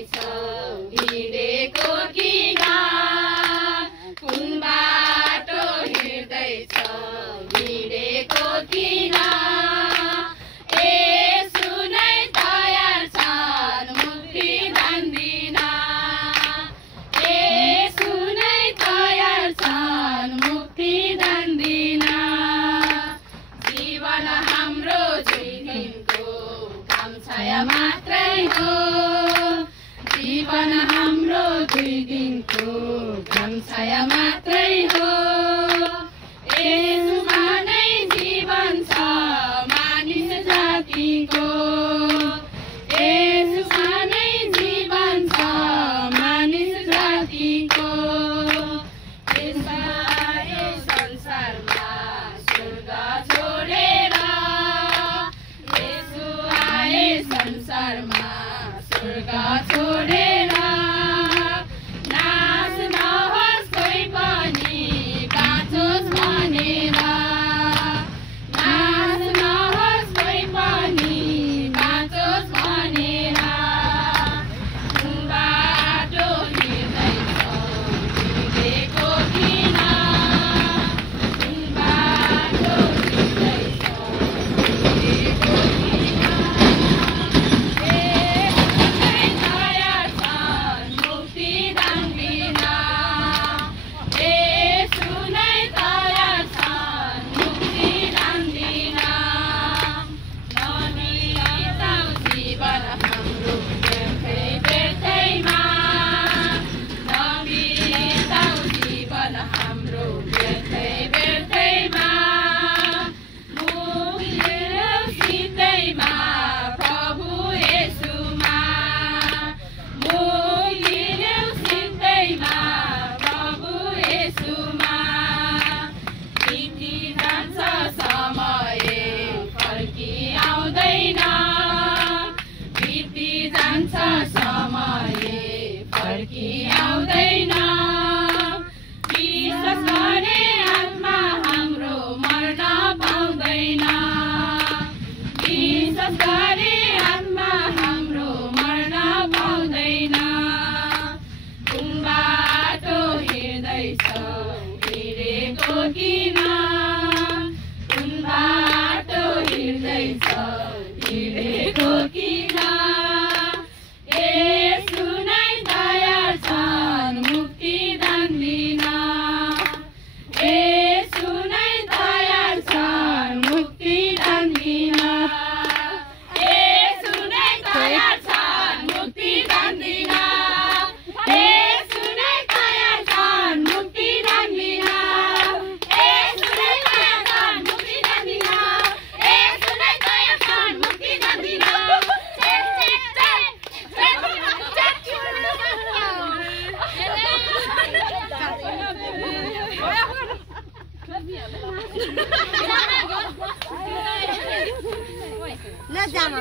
हिँड्दैछौ हिँडेको किन कुन बाटो हिँड्दैछौ हिँडेको किन यसु नै तयार छन् मुक्ति दान दिन यसु नै तयार छन् मुक्ति दान दिन जीवन हाम्रो दुई दिनको काम छाया मात्रै हो जीवन हाम्रो दुई दिनको काम छाया मात्रै हो यसुमा नै जीवन छ मानिस जातिको यसुमा नै जीवन छ मानिस जातिको यसै संसारमा स्वर्ग छोडेर यसु आए संसारमा स्वर्ग छोडेर नाश नहोस् कोही पनि बाँचोस् भनेर नाश नहोस् कोही पनि बाँचोस् भनेर कुन बाटो हिँड्दैछौ हिँडेको किन कुन बाटो हिँड्दैछौ हिँडेको किन तयार छन् मुक्ति दान दिन यसु नै तयार छन् मुक्ति दान दिन नबिताऊ जीवन हाम्रो व्यर्थै व्यर्थैमा नबिताऊ जीवन हाम्रो व्यर्थै व्यर्थैमा मुक्ति लिऊ सिधैमा प्रभु यसुमा मुक्ति लिऊ सिधैमा प्रभु यसुमा बिति जान्छ समय फर्की आउँदैन बिति जान्छ समय फर्की आउँदैन विश्वास गरे आत्मा हाम्रो मर्न पाउँदैन विश्वास गरे आत्मा हाम्रो मर्न पाउँदैन कुन बाटो हिँड्दैछौ हिँडेको किन कुन बाटो हिँड्दैछौ हिँडेको किन यसु नै तयार छन् मुक्ति दान दिन यसु नै तयार छन् मुक्ति दान दिन यसु नै तयार छन् मुक्ति दान दिन यसु नै तयार छन् मुक्ति दान दिन यसु नै तयार छन् मुक्ति दान दिन यसु नै तयार छन् मुक्ति दान दिन ल जामा